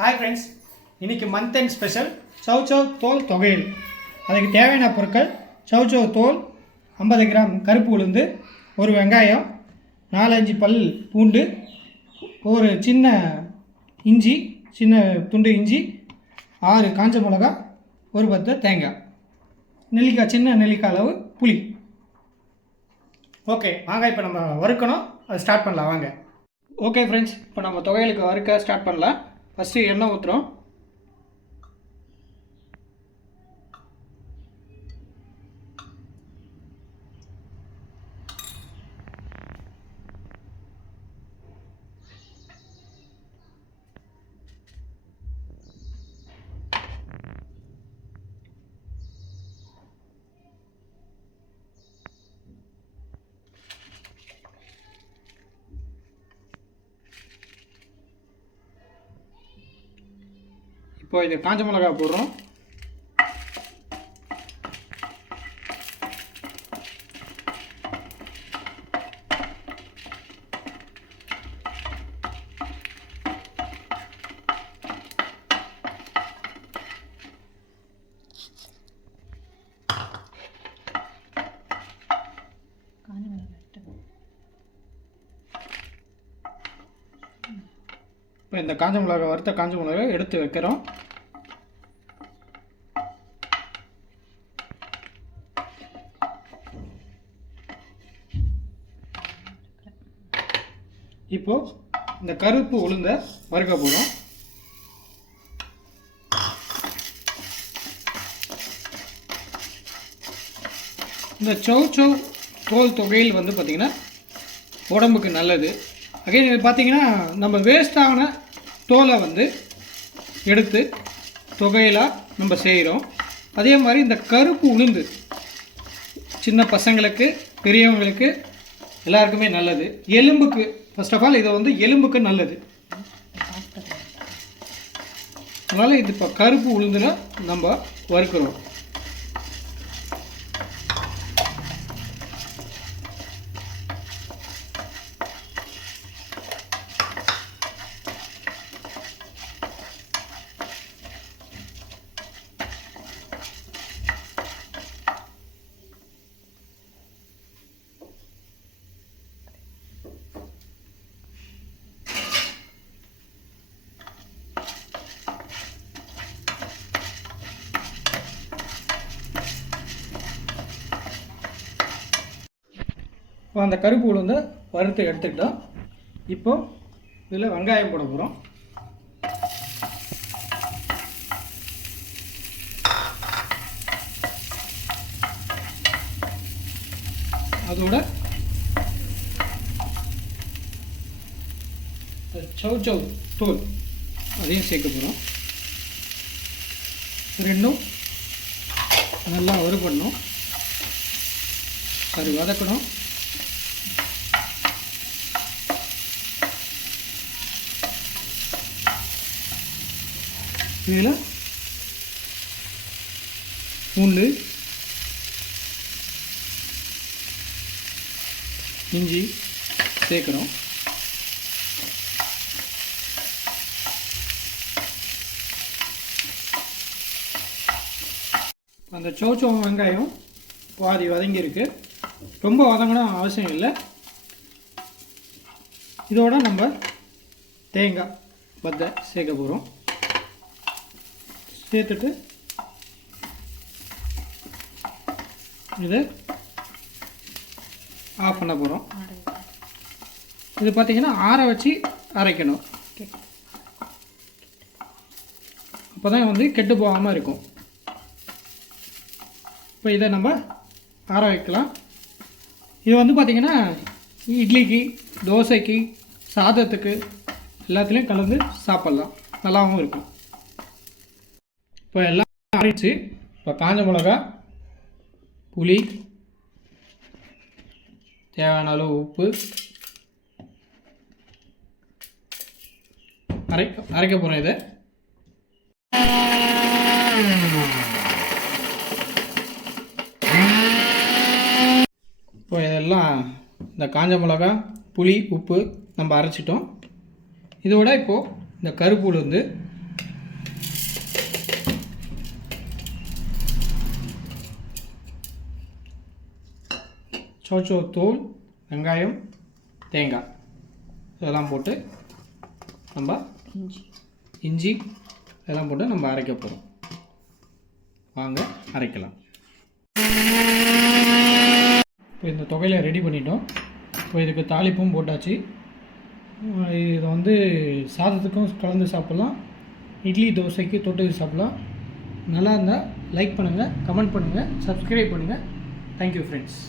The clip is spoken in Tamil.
ஹாய் ஃப்ரெண்ட்ஸ், இன்றைக்கி மந்த் எண்ட் ஸ்பெஷல் சௌசௌ தோல் தொகையல். அதுக்கு தேவையான பொருட்கள்: சௌசௌ தோல் 50 கிராம், கருப்பு உளுந்து, ஒரு வெங்காயம், 4-5 பல் பூண்டு, ஒரு சின்ன இஞ்சி, சின்ன துண்டு இஞ்சி, 6 காஞ்ச மிளகா, ஒரு 10 தேங்காய், நெல்லிக்காய், சின்ன நெல்லிக்காய் அளவு புளி. ஓகே, வாங்க இப்போ நம்ம வறுக்கணும், அது ஸ்டார்ட் பண்ணலாம் வாங்க. ஓகே ஃப்ரெண்ட்ஸ், இப்போ நம்ம தொகையலுக்கு வறுக்க ஸ்டார்ட் பண்ணலாம். ஃபஸ்ட்டு எண்ணெய் ஊற்றுறோம். இப்போ இது காஞ்ச மிளகா போடுறோம். இப்போ இந்த காஞ்ச மிளகா, வறுத்த காஞ்ச மிளகா எடுத்து வைக்கிறோம். இப்போ இந்த கருப்பு உளுந்த வறுக்க போகிறோம். இந்த சௌசௌ தோல் தொகையில் வந்து பார்த்திங்கன்னா உடம்புக்கு நல்லது. அகைன் இது பார்த்திங்கன்னா நம்ம வேஸ்டான தோலை வந்து எடுத்து தொகையிலாக நம்ம செய்கிறோம். அதே மாதிரி இந்த கருப்பு உளுந்து சின்ன பசங்களுக்கு, பெரியவங்களுக்கு எல்லாருக்குமே நல்லது. எலும்புக்கு ஃபர்ஸ்ட் ஆஃப் ஆல் இதை வந்து எலும்புக்கு நல்லது. அதனால் இது இப்போ கருப்பு உளுந்துல நம்ம வறுக்கிறோம். இப்போ அந்த கருப்பு உளுந்தை வறுத்து எடுத்துக்கிட்டோம். இப்போ இதில் வெங்காயம் போட போகிறோம். அதோட சௌசௌ தோல் அதையும் சேர்க்க போகிறோம். ரெண்டும் நல்லா வறுபடணும், அது வதக்கணும். இதில் பூண்டு, இஞ்சி சேர்க்குறோம். அந்த சௌசௌ வெங்காயம் பாதி வதங்கியிருக்கு, ரொம்ப வதங்கணும் அவசியம் இல்லை. இதோட நம்ம தேங்காய் பத்தை சேர்க்க போகிறோம். சேர்த்துட்டு இதை ஆஃப் பண்ண போகிறோம். இது பார்த்திங்கன்னா ஆற வச்சு அரைக்கணும், அப்போ தான் வந்து கெட்டு போகாமல் இருக்கும். இப்போ இதை நம்ம ஆற வைக்கலாம். இது வந்து பார்த்திங்கன்னா இட்லிக்கு, தோசைக்கு, சாதத்துக்கு எல்லாத்துலேயும் கலந்து சாப்பிட்லாம், நல்லாவும் இருக்கும். இப்போ எல்லாம் ஆறிடுச்சு. இப்போ காஞ்ச மிளகா, புளி, தேவையான அளவு உப்பு, அரைக்க போகிறோம். இதை இப்போ இதெல்லாம் இந்த காஞ்ச மிளகா, புளி, உப்பு நம்ம அரைச்சிட்டோம். இதோட இப்போது இந்த கருப்பு உளுந்து சோச்சோ தூள், வெங்காயம், தேங்காய் இதெல்லாம் போட்டு நம்ம இஞ்சி இதெல்லாம் போட்டு நம்ம அரைக்க போகிறோம். வாங்க அரைக்கலாம். இப்போ இந்த தொகையில ரெடி பண்ணிட்டோம். இப்போ இதுக்கு தாளிப்பும் போட்டாச்சு. இதை வந்து சாதத்துக்கும் கலந்து சாப்பிட்லாம், இட்லி தோசைக்கு தொட்டு சாப்பிட்லாம். நல்லா இருந்தால் லைக் பண்ணுங்கள், கமெண்ட் பண்ணுங்கள், சப்ஸ்கிரைப் பண்ணுங்கள். Thank you friends.